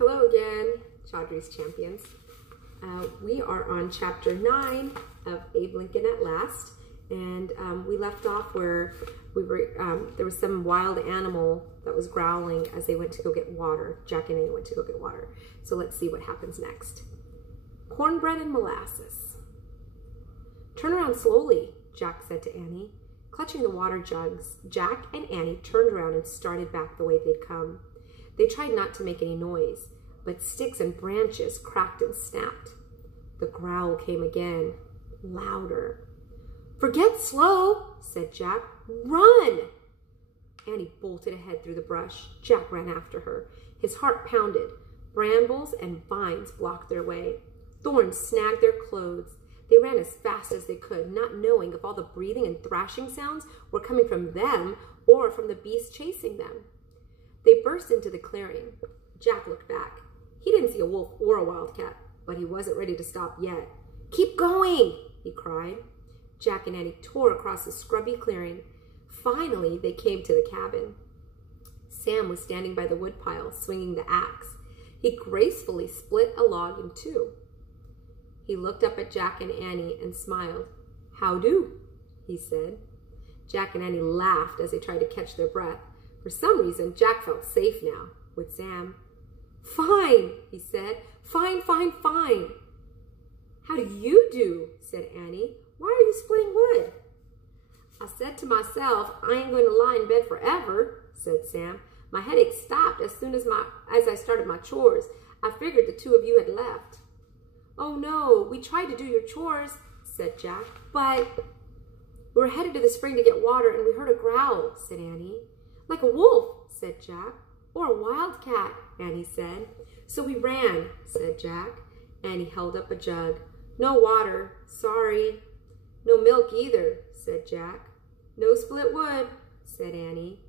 Hello again, Chaudhry's Champions. We are on chapter 9 of Abe Lincoln at Last, and we left off where we were. There was some wild animal that was growling as they went to go get water. Jack and Annie went to go get water. So let's see what happens next. Cornbread and molasses. Turn around slowly, Jack said to Annie. Clutching the water jugs, Jack and Annie turned around and started back the way they'd come. They tried not to make any noise, but sticks and branches cracked and snapped. The growl came again, louder. "Forget slow," said Jack. "Run!" Annie bolted ahead through the brush. Jack ran after her. His heart pounded. Brambles and vines blocked their way. Thorns snagged their clothes. They ran as fast as they could, not knowing if all the breathing and thrashing sounds were coming from them or from the beast chasing them. They burst into the clearing. Jack looked back. He didn't see a wolf or a wildcat, but he wasn't ready to stop yet. "Keep going!" he cried. Jack and Annie tore across the scrubby clearing. Finally, they came to the cabin. Sam was standing by the woodpile, swinging the axe. He gracefully split a log in two. He looked up at Jack and Annie and smiled. "How do?" he said. Jack and Annie laughed as they tried to catch their breath. For some reason, Jack felt safe now with Sam. "Fine," he said. "Fine, fine, fine." "How do you do?" said Annie. "Why are you splitting wood?" "I said to myself, I ain't going to lie in bed forever," said Sam. "My headache stopped as soon as I started my chores. I figured the two of you had left." "Oh no, we tried to do your chores," said Jack, "but we were headed to the spring to get water and we heard a growl," said Annie. "Like a wolf," said Jack. "Or a wildcat," Annie said. "So we ran," said Jack. Annie held up a jug. "No water, sorry." "No milk either," said Jack. "No split wood," said Annie.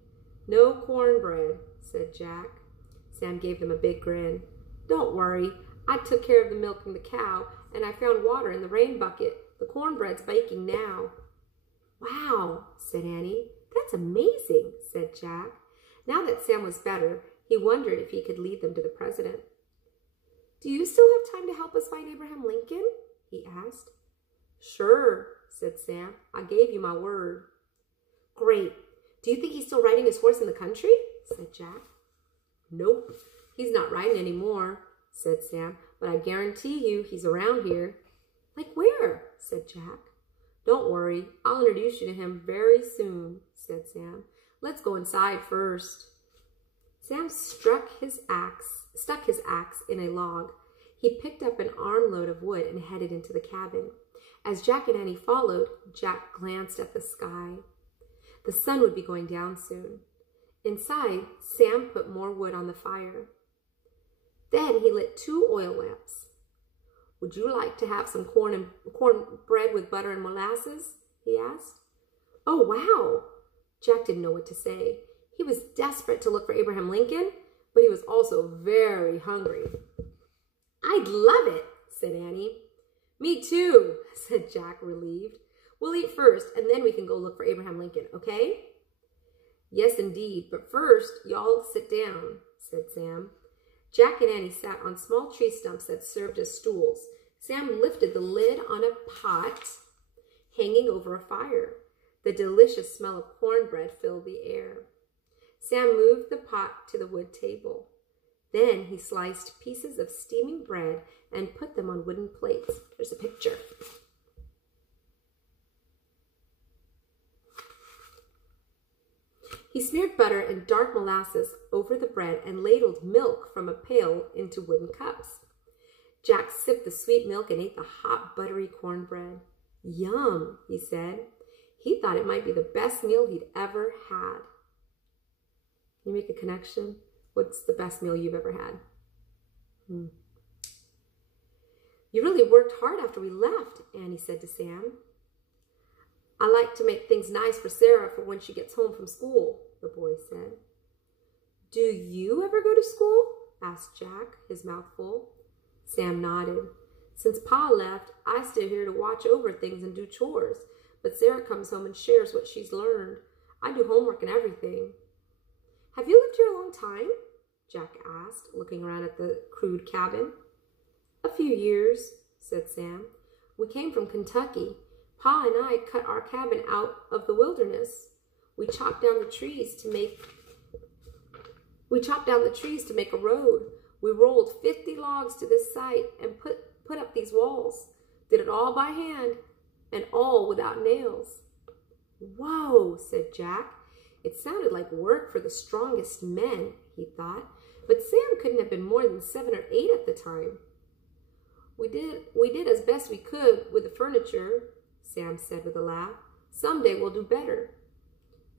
"No cornbread," said Jack. Sam gave them a big grin. "Don't worry, I took care of the milking the cow, and I found water in the rain bucket. The cornbread's baking now." "Wow," said Annie. "That's amazing," said Jack. Now that Sam was better, he wondered if he could lead them to the president. "Do you still have time to help us find Abraham Lincoln?" he asked. "Sure," said Sam. "I gave you my word." "Great. Do you think he's still riding his horse in the country?" said Jack. "Nope, he's not riding anymore," said Sam, "but I guarantee you he's around here." "Like where?" said Jack. "Don't worry, I'll introduce you to him very soon," said Sam. "Let's go inside first." Sam stuck his axe in a log. He picked up an armload of wood and headed into the cabin. As Jack and Annie followed, Jack glanced at the sky. The sun would be going down soon. Inside, Sam put more wood on the fire. Then he lit 2 oil lamps. "Would you like to have some cornbread with butter and molasses?" he asked. "Oh, wow." Jack didn't know what to say. He was desperate to look for Abraham Lincoln, but he was also very hungry. "I'd love it," said Annie. "Me too," said Jack, relieved. "We'll eat first, and then we can go look for Abraham Lincoln, okay?" "Yes, indeed, but first, y'all sit down," said Sam. Jack and Annie sat on small tree stumps that served as stools. Sam lifted the lid on a pot hanging over a fire. The delicious smell of cornbread filled the air. Sam moved the pot to the wood table. Then he sliced pieces of steaming bread and put them on wooden plates. There's a picture. He smeared butter and dark molasses over the bread and ladled milk from a pail into wooden cups. Jack sipped the sweet milk and ate the hot, buttery cornbread. "Yum," he said. He thought it might be the best meal he'd ever had. Can you make a connection? What's the best meal you've ever had? "You really worked hard after we left," Annie said to Sam. "I like to make things nice for Sarah for when she gets home from school," the boy said. "Do you ever go to school?" asked Jack, his mouth full. Sam nodded. "Since Pa left, I stay here to watch over things and do chores, but Sarah comes home and shares what she's learned. I do homework and everything." "Have you lived here a long time?" Jack asked, looking around at the crude cabin. A few years, said Sam. We came from Kentucky. Pa and I cut our cabin out of the wilderness. We chopped down the trees to make a road. We rolled 50 logs to this site and put up these walls. Did it all by hand and all without nails. Whoa, said Jack. It sounded like work for the strongest men, he thought, but Sam couldn't have been more than 7 or 8 at the time. We did as best we could with the furniture, Sam said with a laugh. Someday we'll do better.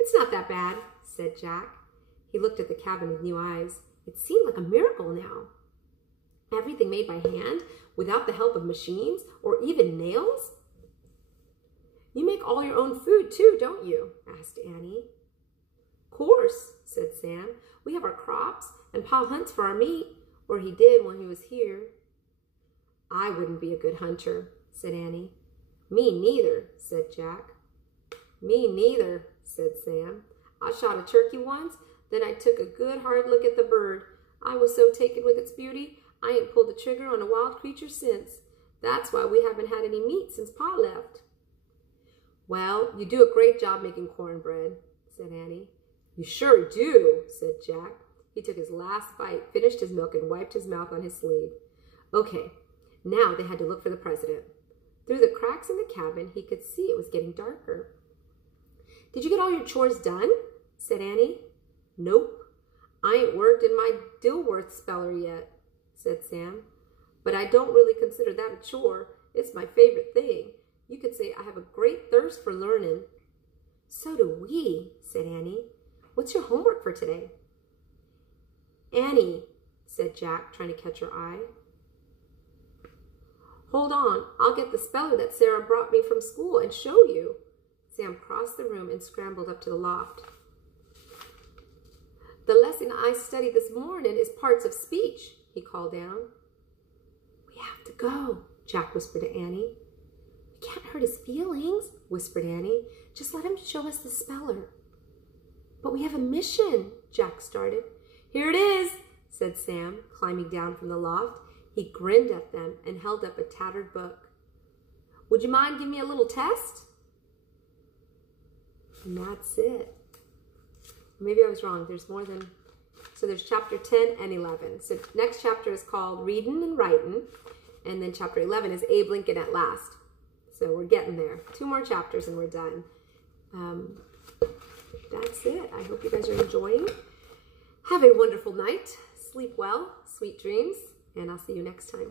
It's not that bad, said Jack. He looked at the cabin with new eyes. It seemed like a miracle now. Everything made by hand, without the help of machines or even nails? You make all your own food too, don't you? Asked Annie. Course, said Sam. We have our crops, and Pa hunts for our meat, or he did when he was here. I wouldn't be a good hunter, said Annie. Me neither, said Jack. Me neither, said Sam. I shot a turkey once, then I took a good hard look at the bird. I was so taken with its beauty, I ain't pulled the trigger on a wild creature since. That's why we haven't had any meat since Pa left. Well, you do a great job making cornbread, said Annie. You sure do, said Jack. He took his last bite, finished his milk, and wiped his mouth on his sleeve. Okay, now they had to look for the president. Through the cracks in the cabin, he could see it was getting darker. Did you get all your chores done? Said Annie. Nope. I ain't worked in my Dilworth speller yet, said Sam. But I don't really consider that a chore. It's my favorite thing. You could say I have a great thirst for learning. So do we, said Annie. What's your homework for today? Annie, said Jack, trying to catch her eye. Hold on, I'll get the speller that Sarah brought me from school and show you. Sam crossed the room and scrambled up to the loft. The lesson I studied this morning is parts of speech, he called down. We have to go, Jack whispered to Annie. We can't hurt his feelings, whispered Annie. Just let him show us the speller. But we have a mission, Jack started. Here it is, said Sam, climbing down from the loft. He grinned at them and held up a tattered book. Would you mind giving me a little test? And that's it. Maybe I was wrong. There's more than... So there's chapter 10 and 11. So next chapter is called Readin' and Writin'. And then chapter 11 is Abe Lincoln at Last. So we're getting there. 2 more chapters and we're done. That's it. I hope you guys are enjoying. Have a wonderful night. Sleep well. Sweet dreams. And I'll see you next time.